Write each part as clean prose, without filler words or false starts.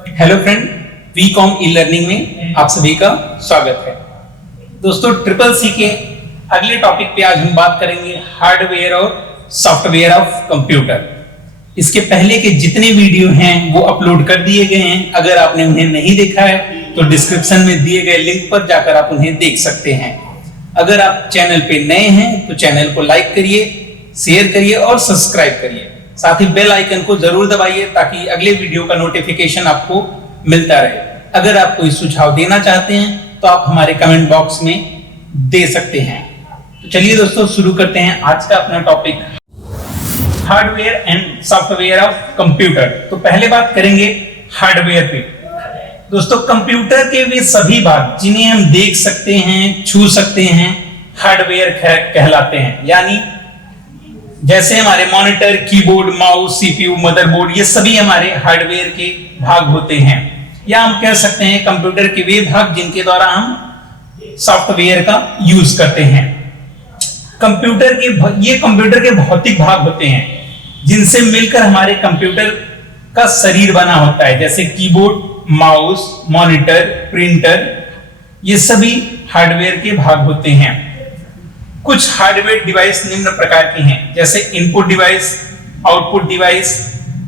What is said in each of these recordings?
Hello friend, WeCom e learning में आप सभी का स्वागत है। दोस्तों, ट्रिपल सी के अगले टॉपिक पे आज हम बात करेंगे हार्डवेयर और सॉफ्टवेयर ऑफ कंप्यूटर। इसके पहले के जितने वीडियो हैं वो अपलोड कर दिए गए हैं। अगर आपने उन्हें नहीं देखा है तो डिस्क्रिप्शन में दिए गए लिंक पर जाकर आप उन्हें देख सकते हैं। अगर आप चैनल पे नए हैं तो चैनल को लाइक करिए, शेयर करिए और सब्सक्राइब करिए। साथ ही बेल आइकन को जरूर दबाइए ताकि अगले वीडियो का नोटिफिकेशन आपको मिलता रहे। अगर आप कोई सुझाव देना चाहते हैं तो आप हमारे कमेंट बॉक्स में दे सकते हैं। तो चलिए दोस्तों, शुरू करते हैं आज का अपना topic, hardware and software of computer. तो पहले बात करेंगे हार्डवेयर पे। दोस्तों, कंप्यूटर के वे सभी भाग जिन्हें हम देख सकते हैं, छू सकते हैं, हार्डवेयर कहलाते हैं। यानी जैसे हमारे monitor, keyboard, mouse, CPU, motherboard, ये सभी हमारे हार्डवेयर के भाग होते हैं। या हम कह सकते हैं कंप्यूटर के वे भाग जिनके द्वारा हम सॉफ्टवेयर का यूज करते हैं। ये कंप्यूटर के भौतिक भाग होते हैं जिनसे मिलकर हमारे कंप्यूटर का शरीर बना होता है। जैसे कीबोर्ड, माउस, मॉनिटर, प्रिंटर, ये सभी हार्डवेयर के भाग होते हैं। कुछ हार्डवेयर डिवाइस निम्न प्रकार के हैं, जैसे input device, output device,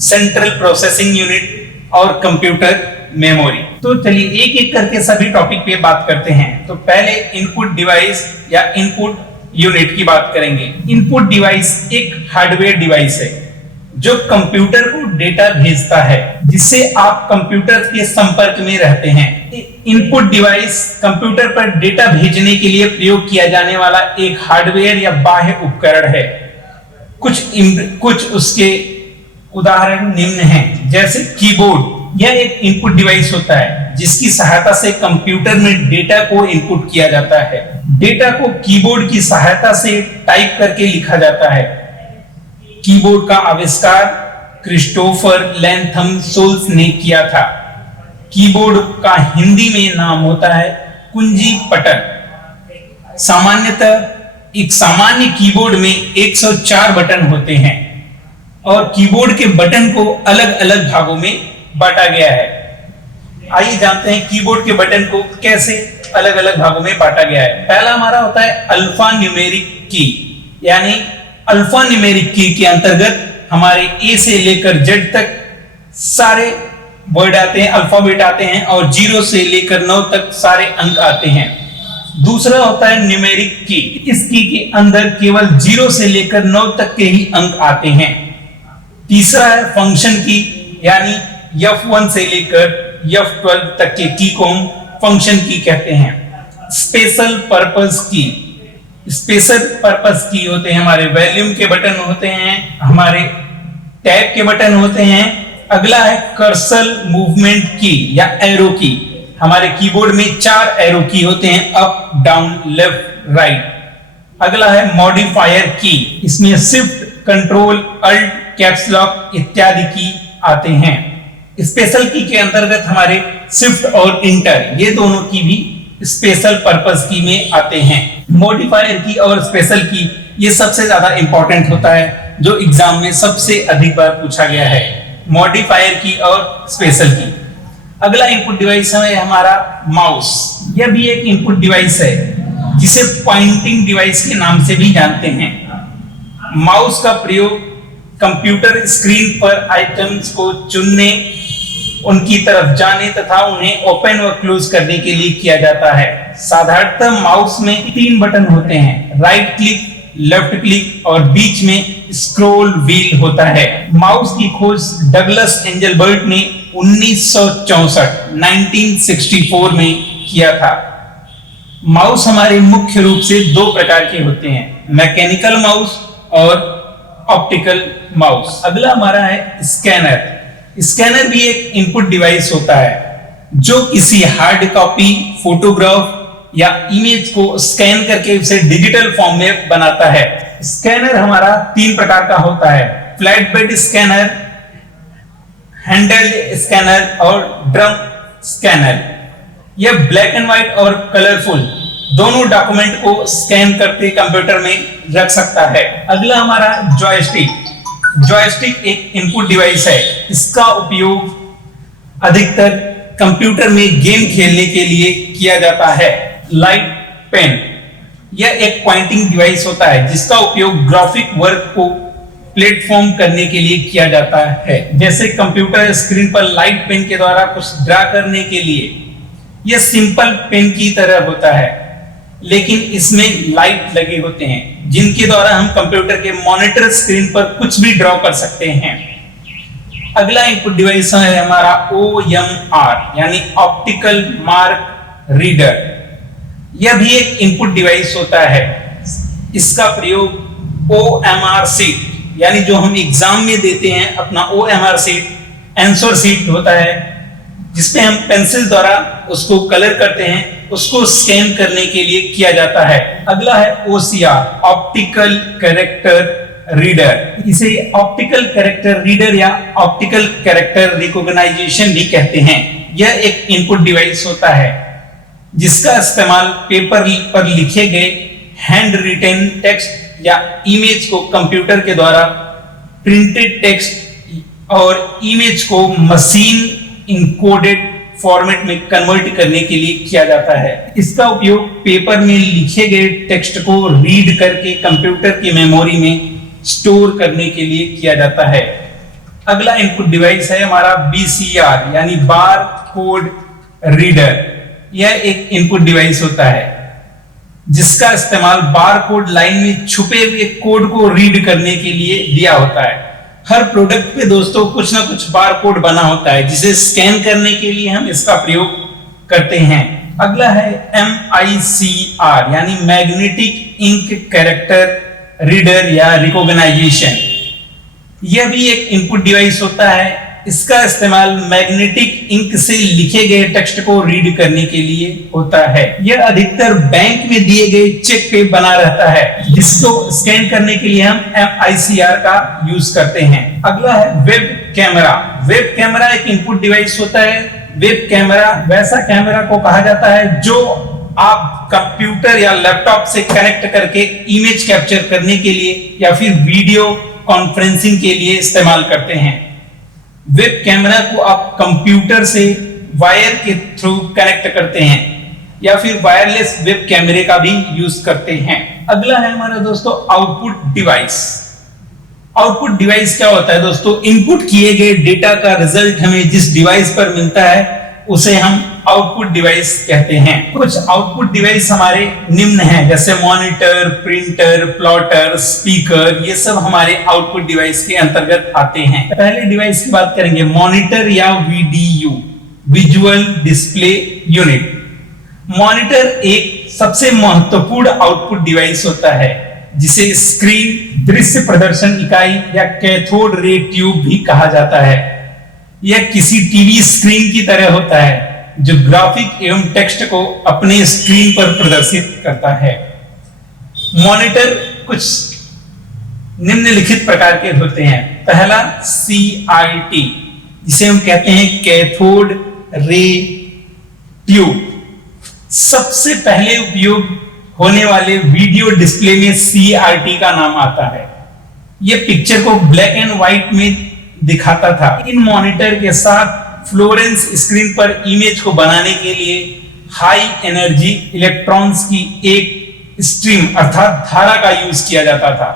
central processing unit और कंप्यूटर मेमोरी। तो चलिए एक एक करके सभी टॉपिक पे बात करते हैं। तो पहले इनपुट डिवाइस या इनपुट यूनिट की बात करेंगे। इनपुट डिवाइस एक हार्डवेयर डिवाइस है जो कंप्यूटर को डेटा भेजता है, जिससे आप कंप्यूटर के संपर्क में रहते हैं। इनपुट डिवाइस कंप्यूटर पर डेटा भेजने के लिए प्रयोग किया जाने वाला एक हार्डवेयर या बाह्य उपकरण है। कुछ उसके उदाहरण निम्न हैं, जैसे कीबोर्ड। यह एक इनपुट डिवाइस होता है जिसकी सहायता से कंप्यूटर में डेटा को इनपुट किया जाता है। डेटा को कीबोर्ड की सहायता से टाइप करके लिखा जाता है। कीबोर्ड का आविष्कार क्रिस्टोफर लैंथम सोल्स ने किया था। कीबोर्ड का हिंदी में नाम होता है कुंजी पटल। सामान्यतः एक सामान्य कीबोर्ड में 104 बटन होते हैं और कीबोर्ड के बटन को अलग अलग भागों में बांटा गया है। आइए जानते हैं कीबोर्ड के बटन को कैसे अलग अलग भागों में बांटा गया है। पहला हमारा होता है अल्फा न्यूमेरिक की, यानी अल्फा न्यूमेरिक की के अंतर्गत हमारे ए से लेकर जेड तक सारे वर्ड आते हैं, अल्फाबेट आते हैं, और 0 से लेकर 9 तक सारे अंक आते हैं। दूसरा होता है न्यूमेरिक की। इस की के अंदर केवल 0 से लेकर 9 तक के ही अंक आते हैं। तीसरा है फंक्शन की, यानी F1 से लेकर F12 तक के की को हम फंक्शन की कहते हैं। स्पेशल पर्पस की। स्पेशल पर्पस की होते हैं हमारे वॉल्यूम के बटन होते हैं, हमारे टैब के बटन होते हैं। अगला है कर्सर मूवमेंट की या एरो की। हमारे कीबोर्ड में 4 एरो की होते हैं, अप, डाउन, लेफ्ट, राइट। अगला है मॉडिफायर की। इसमें shift, control, alt, caps lock इत्यादि की आते हैं। स्पेशल की के अंतर्गत हमारे शिफ्ट और इंटर, ये दोनों की भी स्पेशल पर्पस की में आते हैं। मॉडिफायर की और स्पेशल की ये सबसे ज्यादा इंपॉर्टेंट होता है, जो एग्जाम में सबसे अधिक बार पूछा गया है, मॉडिफायर की और स्पेशल की। अगला इनपुट डिवाइस है हमारा माउस। यह भी एक इनपुट डिवाइस है जिसे पॉइंटिंग डिवाइस के नाम से भी जानते हैं। माउस का प्रयोग कंप्यूटर स्क्रीन पर आइटम्स को चुनने, उनकी तरफ जाने तथा उन्हें ओपन व क्लोज करने के लिए किया जाता है। साधारणतः माउस में 3 बटन होते हैं, राइट क्लिक, लेफ्ट क्लिक और बीच में स्क्रॉल व्हील होता है। माउस की खोज डगलस एंजलबर्ट ने 1964 में किया था। माउस हमारे मुख्य रूप से 2 प्रकार के होते हैं, मैकेनिकल माउस और ऑप्टिकल माउस। अगला हमारा है स्कैनर। स्कैनर भी एक इनपुट डिवाइस होता है जो किसी हार्ड कॉपी, फोटोग्राफ या इमेज को स्कैन करके उसे डिजिटल फॉर्म में बनाता है। स्कैनर हमारा 3 प्रकार का होता है, flat bed scanner, handled scanner और ड्रम स्कैनर। यह ब्लैक एंड व्हाइट और कलरफुल दोनों डॉक्यूमेंट को स्कैन करके कंप्यूटर में रख सकता है। अगला हमारा जॉयस्टिक। जॉयस्टिक एक इनपुट डिवाइस है। इसका उपयोग अधिकतर कंप्यूटर में गेम खेलने के लिए किया जाता है। लाइट पेन, यह एक पॉइंटिंग डिवाइस होता है जिसका उपयोग ग्राफिक वर्क को प्लेटफॉर्म करने के लिए किया जाता है। जैसे कंप्यूटर स्क्रीन पर लाइट पेन के द्वारा कुछ ड्रा करने के लिए यह सिंपल पेन की तरह होता है, लेकिन इसमें लाइट लगे होते हैं जिनके द्वारा हम कंप्यूटर के मॉनिटर स्क्रीन पर कुछ भी ड्रॉ कर सकते हैं। अगला इनपुट डिवाइस है हमारा OMR यानी ऑप्टिकल मार्क रीडर। यह भी एक इनपुट डिवाइस होता है। इसका प्रयोग OMR सीट यानी जो हम एग्जाम में देते हैं अपना OMR सीट, आंसर सीट होता है जिसपे हम पेंसिल द्वारा उसको कलर करते हैं, उसको स्कैन करने के लिए किया जाता है। अगला है OCR ऑप्टिकल कैरेक्टर रीडर। इसे ऑप्टिकल कैरेक्टर रीडर या ऑप्टिकल कैरेक्टर रिकॉग्नाइजेशन भी कहते हैं। यह एक इनपुट डिवाइस होता है जिसका इस्तेमाल पेपर पर लिखे गए हैंड रिटन टेक्स्ट या इमेज को कंप्यूटर के द्वारा प्रिंटेड टेक्स्ट और इमेज को मशीन इनकोडेड फॉर्मेट में कन्वर्ट करने के लिए किया जाता है। इसका उपयोग पेपर में लिखे गए टेक्स्ट को रीड करके कंप्यूटर की मेमोरी में स्टोर करने के लिए किया जाता है। अगला इनपुट डिवाइस है हमारा BCR यानी बार कोड रीडर। यह एक इनपुट डिवाइस होता है जिसका इस्तेमाल बार कोड लाइन में छुपे हुए कोड को रीड करने के लिए दिया होता है। हर प्रोडक्ट पे दोस्तों कुछ ना कुछ बार कोड बना होता है जिसे स्कैन करने के लिए हम इसका प्रयोग करते हैं। अगला है MICR यानी मैग्नेटिक इंक कैरेक्टर रीडर या रिकॉग्नाइजेशन। यह भी एक इनपुट डिवाइस होता है। इसका इस्तेमाल मैग्नेटिक इंक से लिखे गए टेक्स्ट को रीड करने के लिए होता है। यह अधिकतर बैंक में दिए गए चेक पे बना रहता है जिसको स्कैन करने के लिए हम MICR का यूज करते हैं। अगला है वेब कैमरा। वेब कैमरा एक इनपुट डिवाइस होता है। वेब कैमरा वैसा कैमरा को कहा जाता है जो आप कंप्यूटर या लैपटॉप से कनेक्ट करके इमेज कैप्चर करने के लिए या फिर वीडियो कॉन्फ्रेंसिंग के लिए इस्तेमाल करते हैं। वेब कैमरा को आप कंप्यूटर से वायर के थ्रू कनेक्ट करते हैं या फिर वायरलेस वेब कैमरे का भी यूज करते हैं। अगला है हमारा दोस्तों आउटपुट डिवाइस। आउटपुट डिवाइस क्या होता है दोस्तों? इनपुट किए गए डेटा का रिजल्ट हमें जिस डिवाइस पर मिलता है उसे हम आउटपुट डिवाइस कहते हैं। कुछ आउटपुट डिवाइस हमारे निम्न हैं जैसे मॉनिटर, प्रिंटर, प्लॉटर, स्पीकर, ये सब हमारे आउटपुट डिवाइस के अंतर्गत आते हैं। पहले डिवाइस की बात करेंगे मॉनिटर या VDU, visual display unit. Monitor एक सबसे महत्वपूर्ण आउटपुट डिवाइस होता है जिसे स्क्रीन दृश्य प्रदर्शन इकाई या कैथोड रे ट्यूब भी कहा जाता है। यह किसी टीवी स्क्रीन की तरह होता है जो ग्राफिक एवं टेक्स्ट को अपने स्क्रीन पर प्रदर्शित करता है। मॉनिटर कुछ निम्नलिखित प्रकार के होते हैं। पहला CRT जिसे हम कहते हैं कैथोड रे ट्यूब। सबसे पहले उपयोग होने वाले वीडियो डिस्प्ले में CRT का नाम आता है। यह पिक्चर को ब्लैक एंड व्हाइट में दिखाता था। इन मॉनिटर के साथ फ्लोरेंस स्क्रीन पर इमेज को बनाने के लिए हाई एनर्जी इलेक्ट्रॉन्स की एक स्ट्रीम अर्थात धारा का यूज किया जाता था।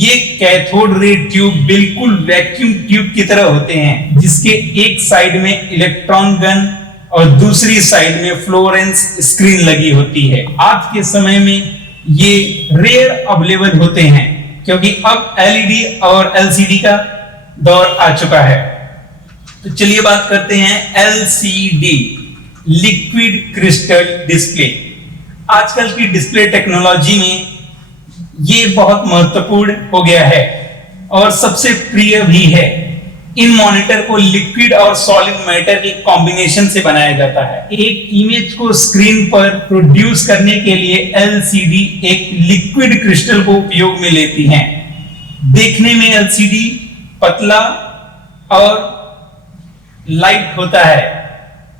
ये कैथोड रे ट्यूब बिल्कुल वैक्यूम ट्यूब की तरह होते हैं जिसके एक साइड में इलेक्ट्रॉन गन और दूसरी साइड में फ्लोरेंस स्क्रीन लगी होती है। आज के समय में ये रेयर अवेलेबल होते हैं क्योंकि अब LED और LCD का दौर आ चुका है। तो चलिए बात करते हैं LCD, लिक्विड क्रिस्टल डिस्प्ले। आजकल की डिस्प्ले टेक्नोलॉजी में ये बहुत महत्वपूर्ण हो गया है और सबसे प्रिय भी है। इन मॉनिटर को लिक्विड और सॉलिड मैटर के कॉम्बिनेशन से बनाया जाता है। एक इमेज को स्क्रीन पर प्रोड्यूस करने के लिए LCD एक लिक्विड क्रिस्टल को उपयोग में लेती हैं। देखने में LCD पतला और लाइट होता है।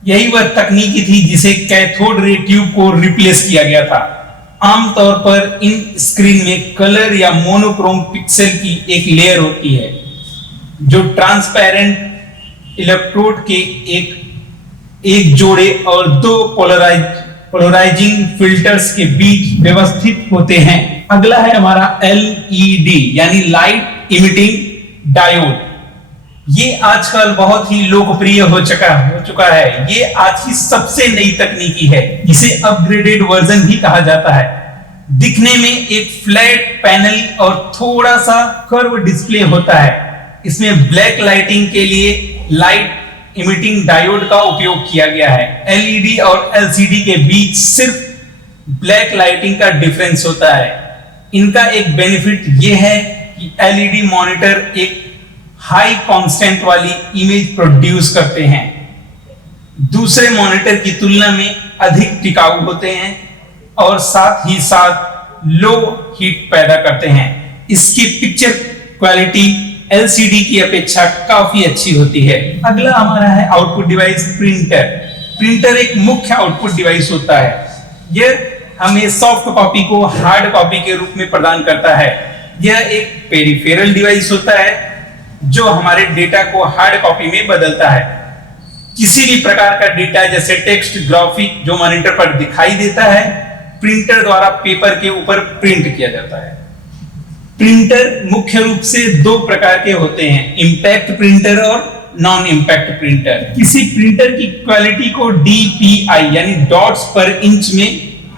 यही वह तकनीकी थी जिसे कैथोड रे ट्यूब को रिप्लेस किया गया था। आमतौर पर इन स्क्रीन में कलर या मोनोक्रोम पिक्सल की एक लेयर होती है जो ट्रांसपेरेंट इलेक्ट्रोड के एक एक जोड़े और दो पोलराइजिंग फिल्टर्स के बीच व्यवस्थित होते हैं। अगला है हमारा एलईडी यानी लाइट इमिटिंग डायोड। ये आजकल बहुत ही लोकप्रिय हो चुका है। ये आज की सबसे नई तकनीकी है। इसे अपग्रेडेड वर्जन भी कहा जाता है। दिखने में एक फ्लैट पैनल और थोड़ा सा कर्व डिस्प्ले होता है। इसमें ब्लैक लाइटिंग के लिए लाइट इमिटिंग डायोड का उपयोग किया गया है। एलईडी और एलसीडी के बीच सिर्फ ब्लैक लाइटिंग का डिफरेंस होता है। इनका एक बेनिफिट यह है कि एलईडी मॉनिटर एक हाई कांस्टेंट वाली इमेज प्रोड्यूस करते हैं, दूसरे मॉनिटर की तुलना में अधिक टिकाऊ होते हैं और साथ ही साथ लो हीट पैदा करते हैं। इसकी पिक्चर क्वालिटी एलसीडी की अपेक्षा काफी अच्छी होती है। अगला हमारा है आउटपुट डिवाइस प्रिंटर। प्रिंटर एक मुख्य आउटपुट डिवाइस होता है। यह हमें सॉफ्ट कॉपी को हार्ड कॉपी के रूप में प्रदान करता है। यह एक पेरिफेरल डिवाइस होता है जो हमारे डेटा को हार्ड कॉपी में बदलता है। किसी भी प्रकार का डेटा जैसे टेक्स्ट, ग्राफिक जो मॉनिटर पर दिखाई देता है, प्रिंटर द्वारा पेपर के ऊपर प्रिंट किया जाता है। प्रिंटर मुख्य रूप से दो प्रकार के होते हैं, इंपैक्ट प्रिंटर और नॉन इंपैक्ट प्रिंटर। किसी प्रिंटर की क्वालिटी को डीपीआई यानी डॉट्स पर इंच में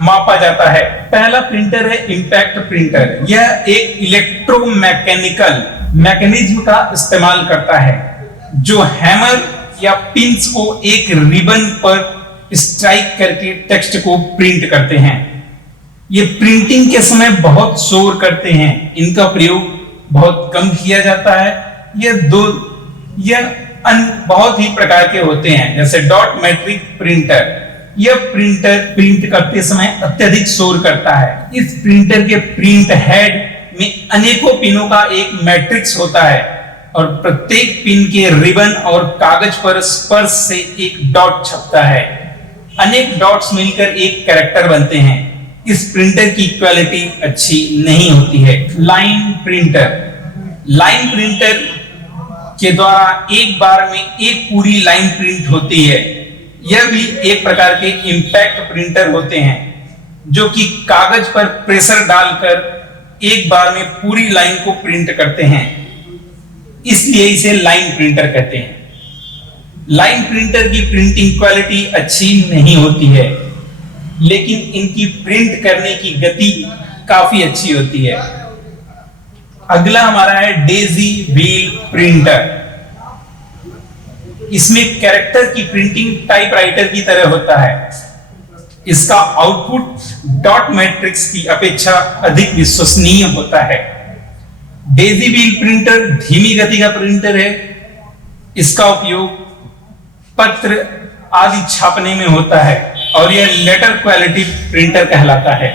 मापा जाता है। पहला प्रिंटर है इंपैक्ट प्रिंटर। यह एक इलेक्ट्रोमैकेनिकल मैकेनिज्म का इस्तेमाल करता है जो हैमर या पिंस को एक रिबन पर स्ट्राइक करके टेक्स्ट को प्रिंट करते हैं। ये प्रिंटिंग के समय बहुत शोर करते हैं। इनका प्रयोग बहुत कम किया जाता है। यह बहुत ही प्रकार के होते हैं जैसे डॉट मैट्रिक प्रिंटर। यह प्रिंटर प्रिंट करते समय अत्यधिक शोर करता है। इस प्रिंटर के प्रिंट हेड में अनेकों पिनों का एक मैट्रिक्स होता है और प्रत्येक पिन के रिबन और कागज पर स्पर्श से एक डॉट छपता है। अनेक डॉट्स मिलकर एक कैरेक्टर बनते हैं। इस प्रिंटर की क्वालिटी अच्छी नहीं होती है। लाइन प्रिंटर के द्वारा एक बार में एक पूरी लाइन प्रिंट होती है। यह भी एक प्रकार के इंपैक्ट प्रिंटर होते हैं जो कि कागज पर प्रेशर डालकर एक बार में पूरी लाइन को प्रिंट करते हैं, इसलिए इसे लाइन प्रिंटर कहते हैं। लाइन प्रिंटर की प्रिंटिंग क्वालिटी अच्छी नहीं होती है, लेकिन इनकी प्रिंट करने की गति काफी अच्छी होती है। अगला हमारा है डेजी व्हील प्रिंटर। इसमें कैरेक्टर की प्रिंटिंग टाइपराइटर की तरह होता है। इसका आउटपुट डॉट मैट्रिक्स की अपेक्षा अधिक विश्वसनीय होता है। डेजी व्हील प्रिंटर धीमी गति का प्रिंटर है। इसका उपयोग पत्र आदि छापने में होता है और यह लेटर क्वालिटी प्रिंटर कहलाता है।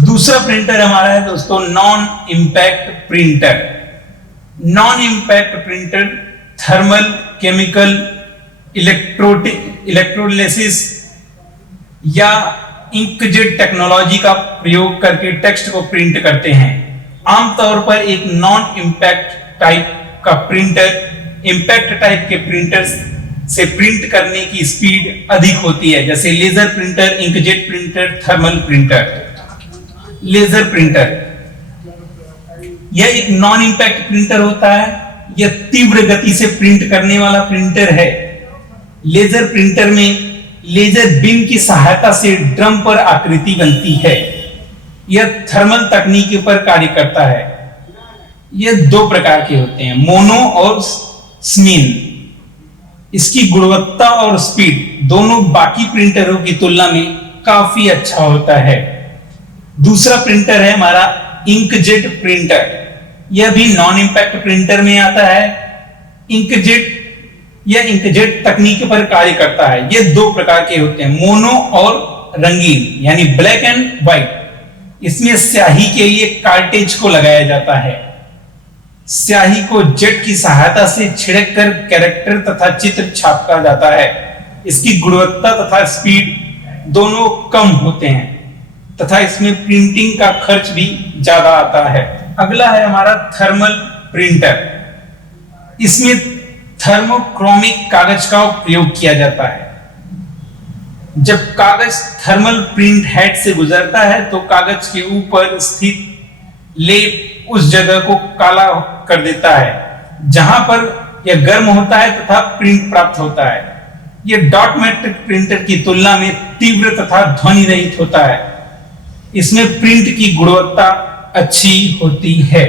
दूसरा प्रिंटर हमारा है दोस्तों non impact printer. Non impact printer thermal, chemical, electrolysis या इंकजेट टेक्नोलॉजी का प्रयोग करके टेक्स्ट को प्रिंट करते हैं। आमतौर पर एक नॉन इंपैक्ट टाइप का प्रिंटर इंपैक्ट टाइप के प्रिंटर से प्रिंट करने की स्पीड अधिक होती है, जैसे laser printer, inkjet printer, thermal printer. Laser printer यह एक नॉन इंपैक्ट प्रिंटर होता है। यह तीव्र गति से प्रिंट करने वाला प्रिंटर है। लेजर प्रिंटर में लेजर बीम की सहायता से ड्रम पर आकृति बनती है। यह थर्मल तकनीक पर कार्य करता है। यह दो प्रकार के होते हैं, मोनो और स्मीन। इसकी गुणवत्ता और स्पीड दोनों बाकी प्रिंटरों की तुलना में काफी अच्छा होता है। दूसरा प्रिंटर है हमारा इंकजेट प्रिंटर। यह भी नॉन इंपैक्ट प्रिंटर में आता है। यह इंकजेट तकनीक पर कार्य करता है। ये दो प्रकार के होते हैं, मोनो और रंगीन यानी ब्लैक एंड व्हाइट। इसमें स्याही के लिए कार्टेज को लगाया जाता है। स्याही को जेट की सहायता से छिड़क कर कैरेक्टर तथा चित्र छापा जाता है। इसकी गुणवत्ता तथा स्पीड दोनों कम होते हैं तथा इसमें प्रिंटिंग का खर्च भी ज्यादा आता है। अगला है हमारा थर्मल प्रिंटर। इसमें थर्मोक्रोमिक कागज का उपयोग किया जाता है। जब कागज थर्मल प्रिंट हेड से गुजरता है तो कागज के ऊपर स्थित लेप उस जगह को काला कर देता है जहां पर यह गर्म होता है तथा प्रिंट प्राप्त होता है। यह डॉट मैट्रिक प्रिंटर की तुलना में तीव्र तथा ध्वनि रहित होता है। इसमें प्रिंट की गुणवत्ता अच्छी होती है।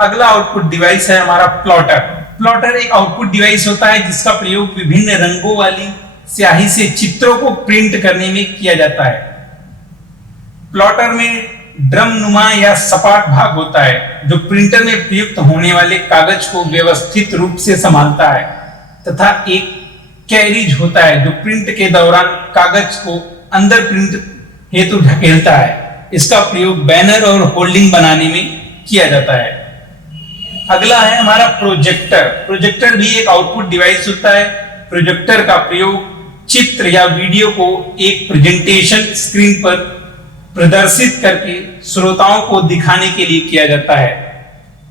अगला आउटपुट डिवाइस है हमारा प्लॉटर। प्लॉटर एक आउटपुट डिवाइस होता है जिसका प्रयोग विभिन्न रंगों वाली स्याही से चित्रों को प्रिंट करने में किया जाता है। प्लॉटर में ड्रम नुमा या सपाट भाग होता है जो प्रिंटर में प्रयुक्त होने वाले कागज को व्यवस्थित रूप से संभालता है तथा एक कैरिज होता है जो प्रिंट के दौरान कागज को अंदर प्रिंट हेतु ढकेलता है। इसका प्रयोग बैनर और होल्डिंग बनाने में किया जाता है। अगला है हमारा प्रोजेक्टर। प्रोजेक्टर भी एक आउटपुट डिवाइस होता है। प्रोजेक्टर का प्रयोग चित्र या वीडियो को एक प्रेजेंटेशन स्क्रीन पर प्रदर्शित करके श्रोताओं को दिखाने के लिए किया जाता है।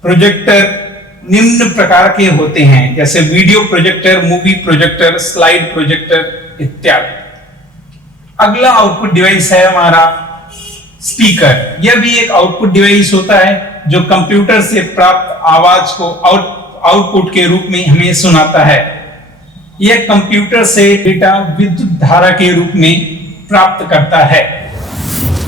प्रोजेक्टर निम्न प्रकार के होते हैं जैसे video projector, movie projector, slide projector इत्यादि। अगला आउटपुट डिवाइस है हमारा स्पीकर। यह भी एक आउटपुट डिवाइस होता है जो कंप्यूटर से प्राप्त आवाज को आउटपुट के रूप में हमें सुनाता है। यह कंप्यूटर से डेटा विद्युत धारा के रूप में प्राप्त करता है।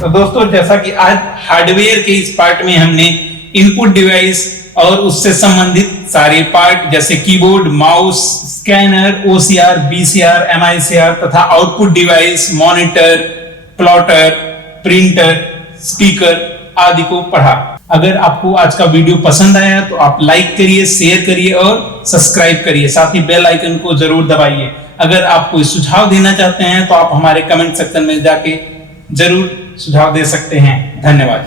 तो दोस्तों, जैसा कि आज हार्डवेयर के इस पार्ट में हमने इनपुट डिवाइस और उससे संबंधित सारे पार्ट जैसे keyboard, mouse, scanner, OCR, BCR, MICR तथा output device, monitor, plotter, printer, speaker आदि को पढ़ा। अगर आपको आज का वीडियो पसंद आया तो आप लाइक करिए, शेयर करिए और सब्सक्राइब करिए। साथ ही बेल आइकन को जरूर दबाइए। अगर आप कोई सुझाव देना चाहते हैं तो आप हमारे कमेंट सेक्शन में जाके जरूर सुझाव दे सकते हैं। धन्यवाद।